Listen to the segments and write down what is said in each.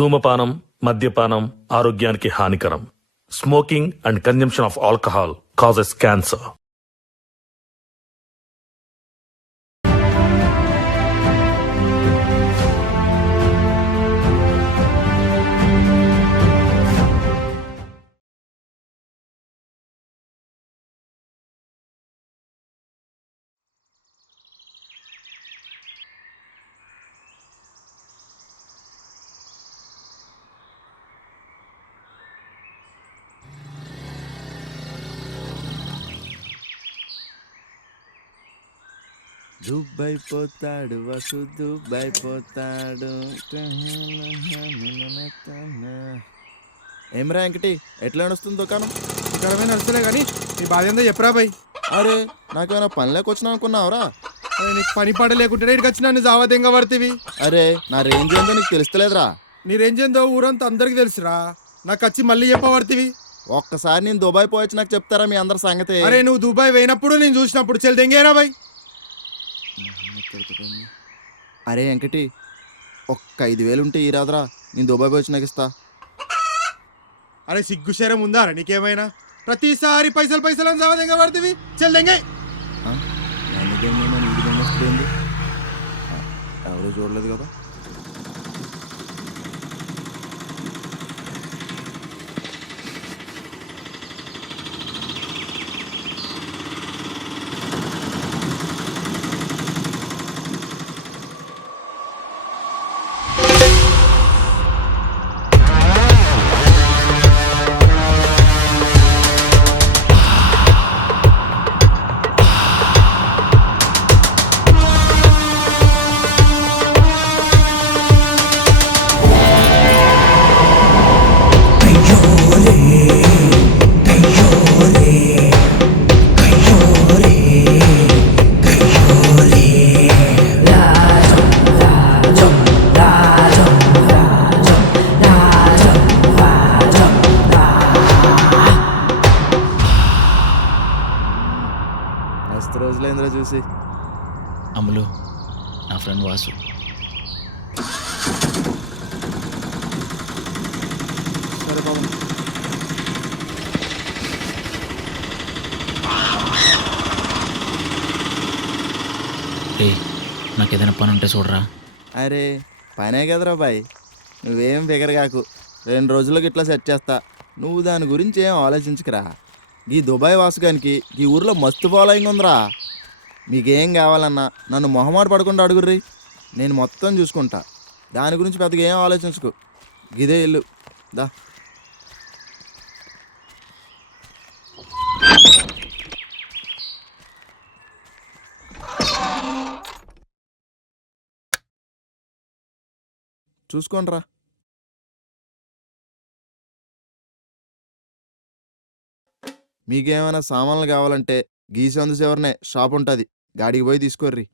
ధూమపానం, మద్యపానం ఆరోగ్యానికి హానికరం. Smoking and consumption of alcohol causes cancer. Dubai పోతాడు వసు దుబాయ్ పోతాడు. ఏమ్రా వెంకటి, ఎట్లా నడుస్తుంది దుకాణం? దుకాణమే నడుస్తలే కానీ నీ బాధ ఏందో చెప్పరా బాయ్. అరే, నాకేమైనా పని లేకొచ్చినా అనుకున్నావురా? అరే నీకు పని పాట లేకుంటే ఇక్కడికి వచ్చి నన్ను జావతెంగా పడుతుంది. అరే, నా రేంజ్ ఏందో నీకు తెలుస్తలేదురా? నీ రేంజ్ ఏందో ఊరంతా అందరికి తెలుసురా. నాకు వచ్చి మళ్ళీ చెప్పబడుతుంది. ఒక్కసారి నేను దుబాయ్ పోయొచ్చి నాకు చెప్తారా మీ అందరి సంగతి? అరే నువ్వు దుబాయ్ పోయినప్పుడు నేను చూసినప్పుడు చెల్లి దెంగేరా బాయ్. అరే వెంకటి, ఒక్క 5,000 ఉంటే ఈ రాదురా, నేను దుబాయ్ పోయొచ్చి నాకు ఇస్తా. అరే సిగ్గు శరం ఉందారా నీకేమైనా? ప్రతిసారి పైసలు పైసలు అని జావతెంగా పడుతుంది. చెల్లి దెంగే. ఎవరు చూడలేదు కదా. మస్తు రోజులైందిరా చూసి. అమ్ములు, నా ఫ్రెండ్ వాసు. సరే బాబు. రే, నాకు ఏదైనా పని ఉంటే చూడరా. అరే పనే కదరా బాయ్, నువ్వేం ఫిగర్ కాకు. 2 రోజులకు ఇట్లా సెట్ చేస్తా. నువ్వు దాని గురించి ఏం ఆలోచించుకురా. ఈ దుబాయ్ వాసుగానికి ఈ ఊర్లో మస్తు ఫాలోయింగ్ ఉందిరా. మీకేం కావాలన్నా నన్ను మొహమాట పడకుండా అడుగుర్రి, నేను మొత్తం చూసుకుంటా. దాని గురించి పెద్దగా ఏం ఆలోచించుకో. ఇదే ఇల్లు దా. చూసుకోండిరా. మీకేమైనా సామాన్లు కావాలంటే గీసందు చివరనే షాప్ ఉంటుంది, గాడికి పోయి తీసుకోర్రి.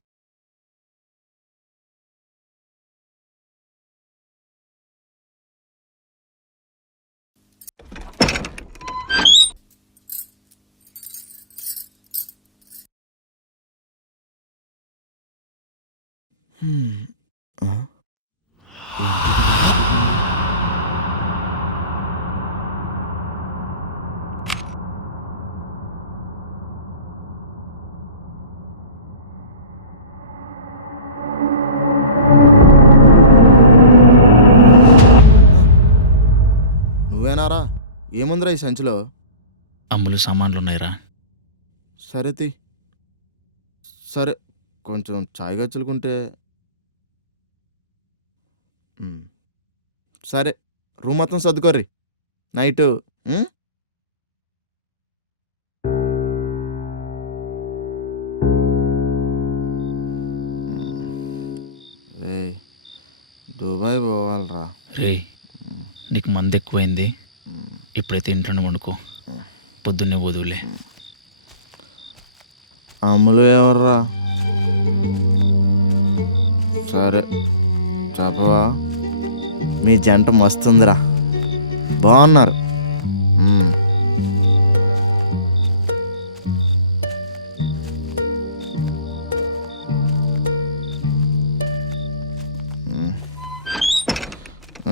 నువ్వేనారా? ఏముందిరా ఈ సంచిలో? అమ్ములు సామాన్లు ఉన్నాయిరా. సరే సరే, కొంచెం చాయ్ గచ్చులుకుంటే. సరే, రూమ్ మొత్తం సర్దుకోర్రి నైటు. రే, దుబాయ్ పోవాలరా. రే, నీకు మంది ఎక్కువైంది. ఇప్పుడైతే ఇంట్లోనే వండుకో, పొద్దున్నే వదువులే. అమ్ములు ఎవర్రా? సరే చెప్పవా? మీ జంట మస్తుందిరా, బాగున్నారు.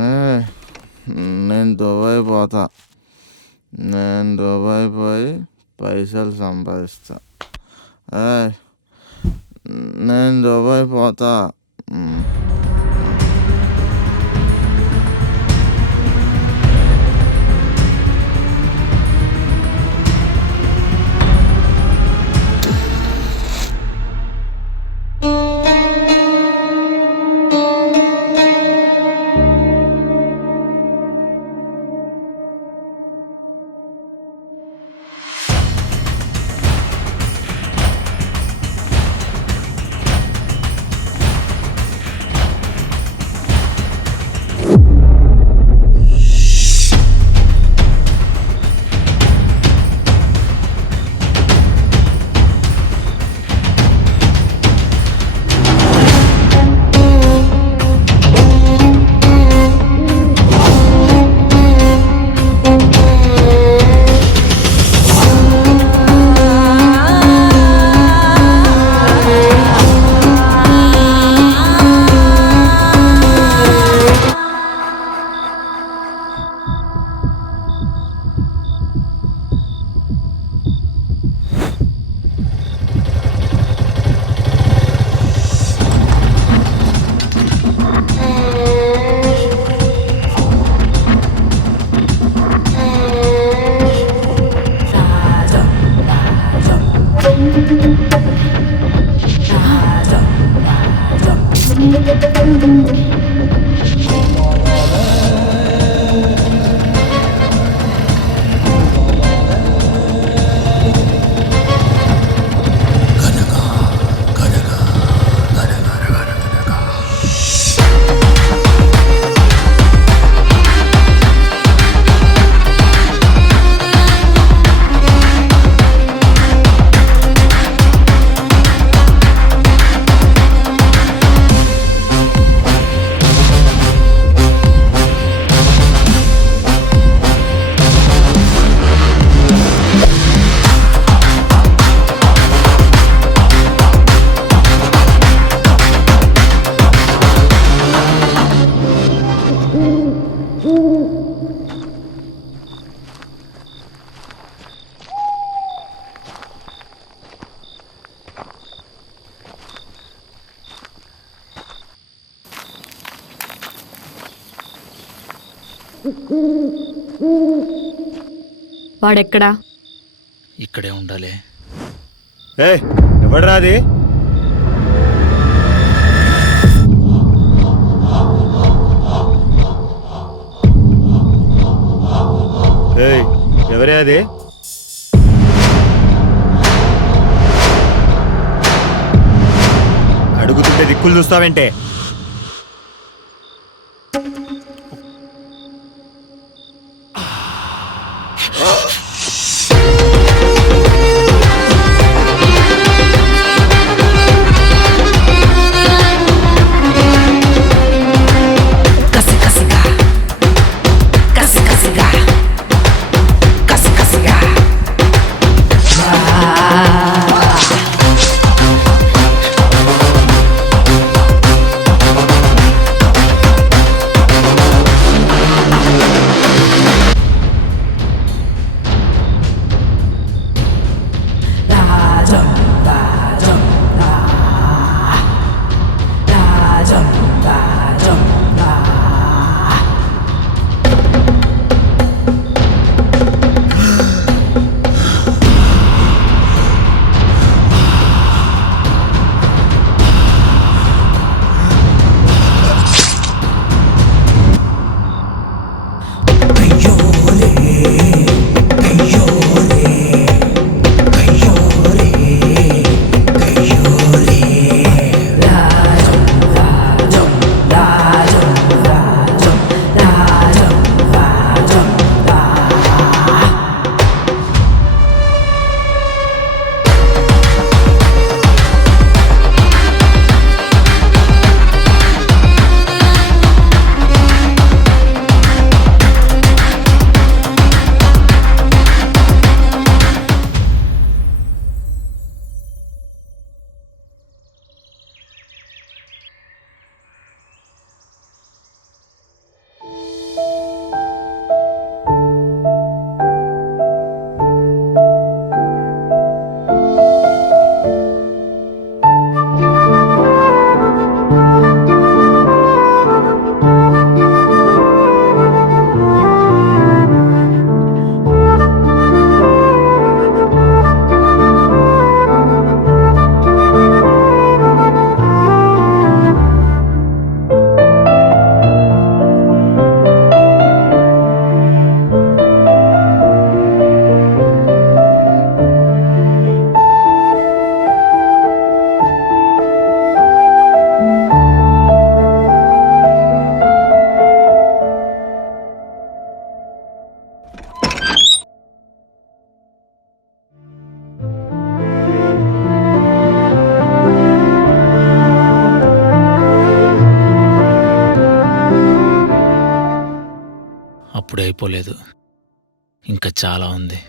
ఏయ్, నేను దుబాయ్ పోతా. నేను దుబాయ్ పోయి పైసలు సంపాదిస్తా. ఏయ్, నేను దుబాయ్ పోతా. వాడెక్కడా? ఇక్కడే ఉండాలి. ఏ ఎవడరా అది? ఏయ్ ఎవరే అది? అడుగుతుంటే దిక్కులు చూస్తావేంటే? అప్పుడే అయిపోలేదు, ఇంకా చాలా ఉంది.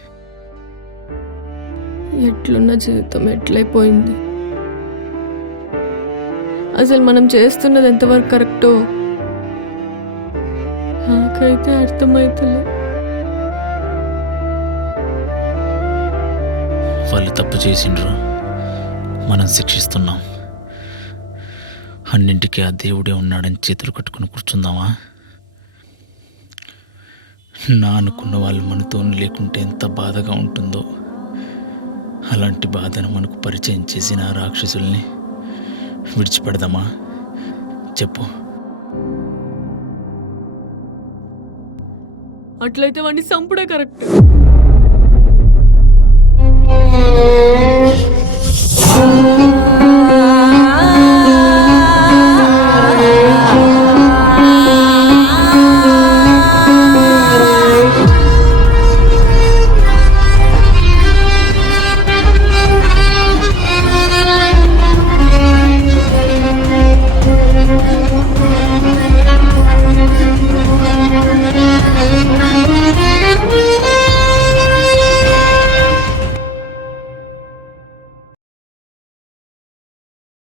ఎట్లున్న జీవితం ఎట్లయిపోయింది. అసలు మనం చేస్తున్నది ఎంతవరకు కరెక్టో నాకైతే అర్థమవుతలే. వాళ్ళు తప్పు చేసిండ్రు, మనం శిక్షిస్తున్నాం. అన్నింటికీ ఆ దేవుడే ఉన్నాడని చేతులు కట్టుకుని కూర్చుందామా? నా అనుకున్న వాళ్ళు మనతో లేకుంటే ఎంత బాధగా ఉంటుందో, అలాంటి బాధను మనకు పరిచయం చేసిన ఆ రాక్షసుల్ని విడిచిపెడదామా? చెప్పు. అట్లయితే వాడిని చంపుడే కరెక్ట్.